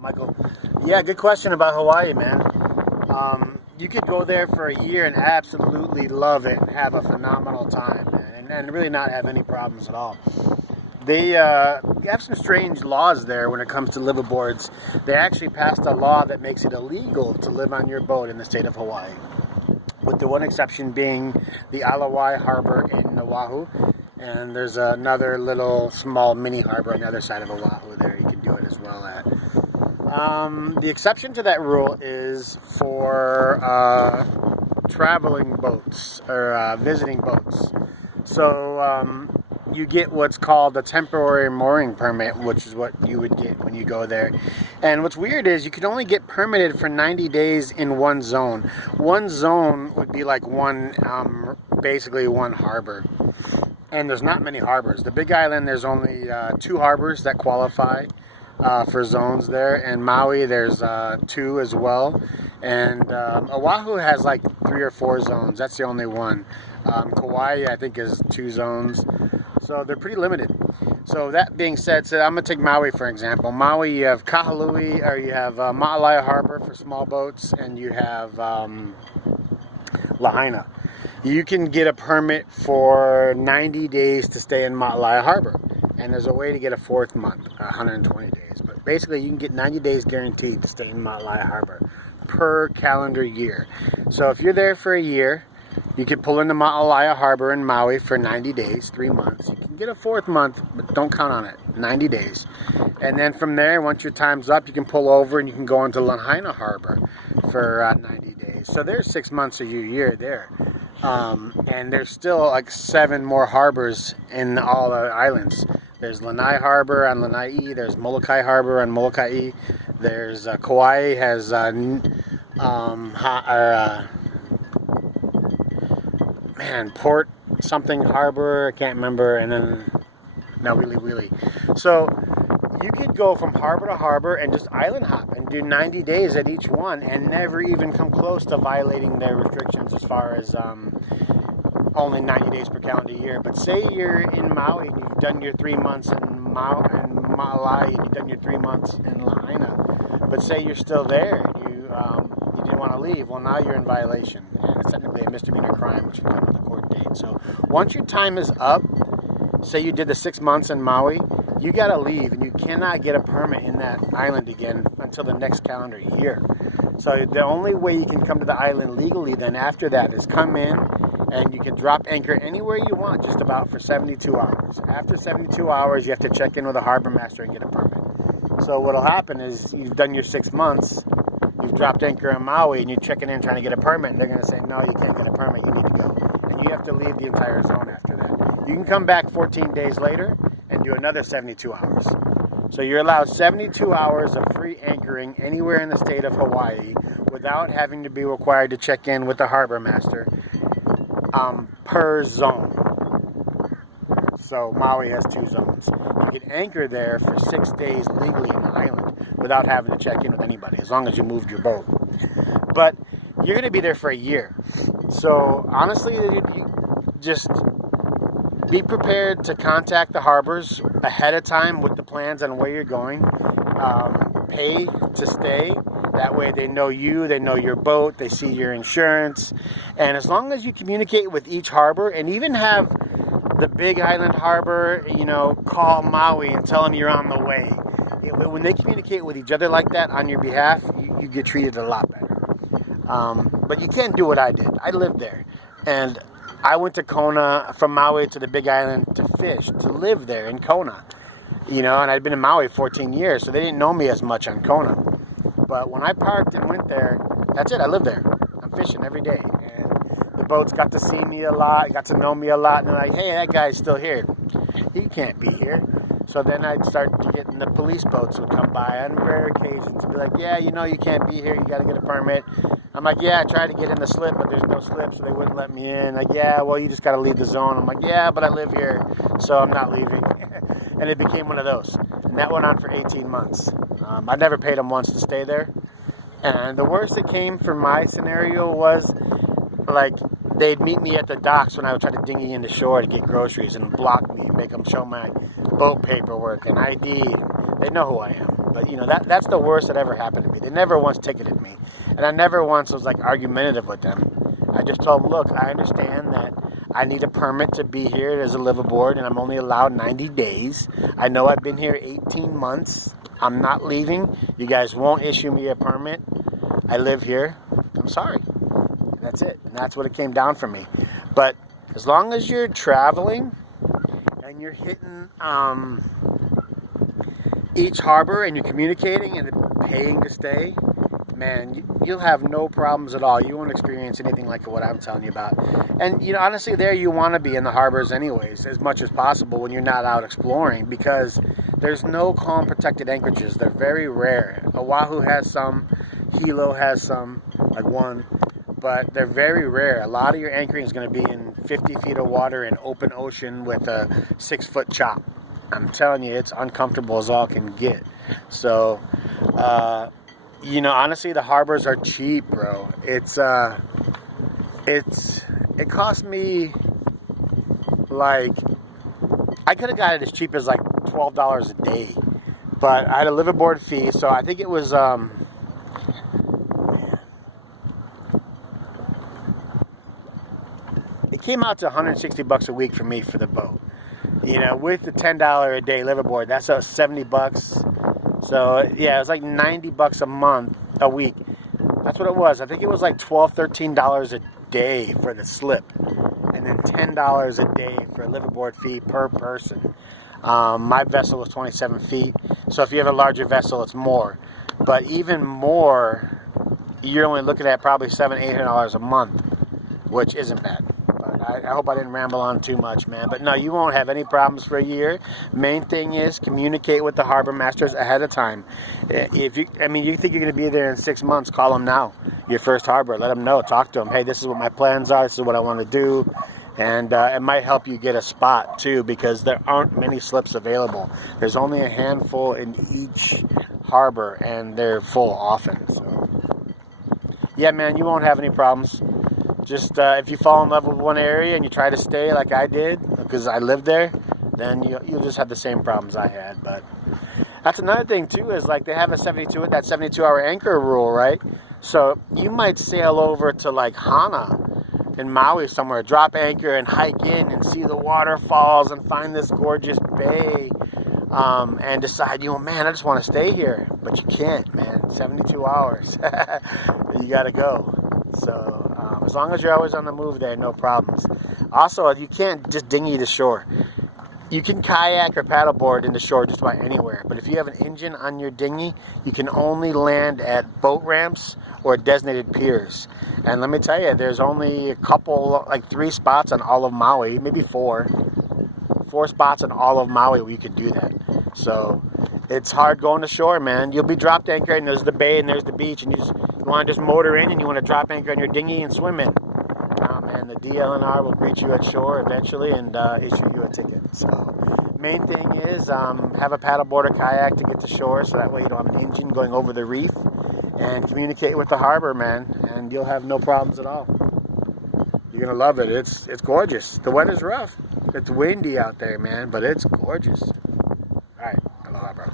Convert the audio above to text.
Michael. Yeah, good question about Hawaii, man. You could go there for a year and absolutely love it and have a phenomenal time, man, and really not have any problems at all. They have some strange laws there when it comes to liveaboards. They actually passed a law that makes it illegal to live on your boat in the state of Hawaii, with the one exception being the Alawai Harbor in Oahu. And there's another little small mini harbor on the other side of Oahu there you can do it as well at. The exception to that rule is for traveling boats or visiting boats. So you get what's called a temporary mooring permit, which is what you would get when you go there. And what's weird is you can only get permitted for 90 days in one zone. One zone would be like basically one harbor. And there's not many harbors. The Big Island, there's only 2 harbors that qualify for zones there. And Maui, there's 2 as well. And Oahu has like 3 or 4 zones. That's the only one. Kauai, I think, is 2 zones. So they're pretty limited. So that being said, I'm going to take Maui for example. Maui, you have Kahului, or you have Ma'alai Harbor for small boats, and you have Lahaina. You can get a permit for 90 days to stay in Ma'alai Harbor. And there's a way to get a 4th month, 120 days. But basically, you can get 90 days guaranteed to stay in Ma'alai Harbor per calendar year. So if you're there for a year, you can pull into Ma'alai Harbor in Maui for 90 days, 3 months. You can get a 4th month, but don't count on it, 90 days. And then from there, once your time's up, you can pull over and you can go into Lahaina Harbor for 90 days. So there's 6 months of your year there. And there's still like 7 more harbors in all the islands. There's Lanai Harbor on Lanai, there's Molokai Harbor on Molokai, there's Kauai has Port something Harbor, I can't remember, and then Wheelie. So you could go from harbor to harbor and just island hop and do 90 days at each one and never even come close to violating their restrictions as far as only 90 days per calendar year. But say you're in Maui and you've done your 3 months in Ma'alai and you've done your 3 months in Lahaina, but say you're still there and you didn't want to leave, well, now you're in violation, and it's technically a misdemeanor crime, which will come with a court date. So once your time is up, say you did the 6 months in Maui, you got to leave, and you cannot get a permit in that island again until the next calendar year. So the only way you can come to the island legally then after that is come in, and you can drop anchor anywhere you want just about for 72 hours. After 72 hours, you have to check in with a harbor master and get a permit. So what'll happen is you've done your 6 months, you've dropped anchor in Maui, and you're checking in trying to get a permit, and they're going to say, no, you can't get a permit, you need to go. And you have to leave the entire zone after that. You can come back 14 days later and do another 72 hours. So you're allowed 72 hours of free anchoring anywhere in the state of Hawaii without having to be required to check in with the harbor master per zone. So Maui has 2 zones. You can anchor there for 6 days legally on the island without having to check in with anybody, as long as you moved your boat. But you're going to be there for a year. So honestly, you just be prepared to contact the harbors ahead of time with the plans on where you're going. Pay to stay. That way they know you, they know your boat, they see your insurance. And as long as you communicate with each harbor and even have the Big Island Harbor, call Maui and tell them you're on the way. When they communicate with each other like that on your behalf, you get treated a lot better. But you can't do what I did. I lived there. And I went to Kona from Maui to the Big Island to fish, to live there in Kona. And I'd been in Maui 14 years, so they didn't know me as much on Kona. But when I parked and went there, that's it, I lived there. I'm fishing every day. And the boats got to see me a lot, got to know me a lot, and they're like, hey, that guy's still here. He can't be here. So then I'd start to get in the police boats would come by on rare occasions and be like, yeah, you can't be here, you got to get a permit. I'm like, yeah, I tried to get in the slip, but there's no slip, so they wouldn't let me in. Like, yeah, well, you just got to leave the zone. I'm like, yeah, but I live here, so I'm not leaving. And it became one of those. And that went on for 18 months. I never paid them once to stay there. And the worst that came from my scenario was, like, they'd meet me at the docks when I would try to dinghy into shore to get groceries and block me, make them show my boat paperwork and ID. They know who I am. but you know, that's the worst that ever happened to me. They never once ticketed me, and I never once was like argumentative with them. I just told them, look, I understand that I need a permit to be here as a liveaboard, and I'm only allowed 90 days. I know I've been here 18 months. I'm not leaving. You guys won't issue me a permit. I live here. I'm sorry. And that's it. And that's what it came down for me. But as long as you're traveling and you're hitting each harbor and you're communicating and paying to stay, man, you'll have no problems at all. You won't experience anything like what I'm telling you about. And, you know, honestly, there you want to be in the harbors anyways, as much as possible when you're not out exploring, because there's no calm protected anchorages. They're very rare. Oahu has some, Hilo has some, like one, but they're very rare. A lot of your anchoring is going to be in 50 feet of water in open ocean with a 6-foot chop. I'm telling you, it's uncomfortable as all can get. So, you know, honestly, the harbors are cheap, bro. It cost me, like, I could have got it as cheap as like $12 a day, but I had a liveaboard fee, so I think it was it came out to 160 bucks a week for me for the boat. You know, with the $10 a day liveaboard, that's about 70 bucks. So yeah, it was like 90 bucks a week. That's what it was. I think it was like $12, $13 a day for the slip, and then $10 a day for a liveaboard fee per person. My vessel was 27 feet, so if you have a larger vessel, it's more. But even more, you're only looking at probably $700, $800 a month, which isn't bad. I hope I didn't ramble on too much, man. But no, you won't have any problems for a year. Main thing is communicate with the harbor masters ahead of time. You think you're going to be there in 6 months, call them now. Your first harbor, let them know. Talk to them. Hey, this is what my plans are. This is what I want to do. And it might help you get a spot, too, because there aren't many slips available. There's only a handful in each harbor, and they're full often. So, yeah, man, you won't have any problems. Just if you fall in love with one area and you try to stay like I did, because I lived there, then you'll just have the same problems I had. But that's another thing too, is like they have that 72-hour anchor rule, right? So you might sail over to like Hana in Maui somewhere, drop anchor and hike in and see the waterfalls and find this gorgeous bay, and decide, man, I just want to stay here. But you can't, man. 72 hours. You got to go. So as long as you're always on the move there, no problems. Also, you can't just dinghy to shore. You can kayak or paddleboard into shore just about anywhere. But if you have an engine on your dinghy, you can only land at boat ramps or designated piers. And let me tell you, there's only a couple, like 3 spots on all of Maui, maybe 4 spots on all of Maui where you can do that. So it's hard going to shore, man. You'll be dropped anchor and there's the bay and there's the beach, and you want to just motor in and you want to drop anchor on your dinghy and swim in. And the DLNR will greet you at shore eventually and issue you a ticket. So main thing is have a paddleboard or kayak to get to shore, so that way you don't have an engine going over the reef, and communicate with the harbor, man, and you'll have no problems at all. You're gonna love it. It's gorgeous. The weather's rough. It's windy out there, man, but it's gorgeous. All right, aloha, bro.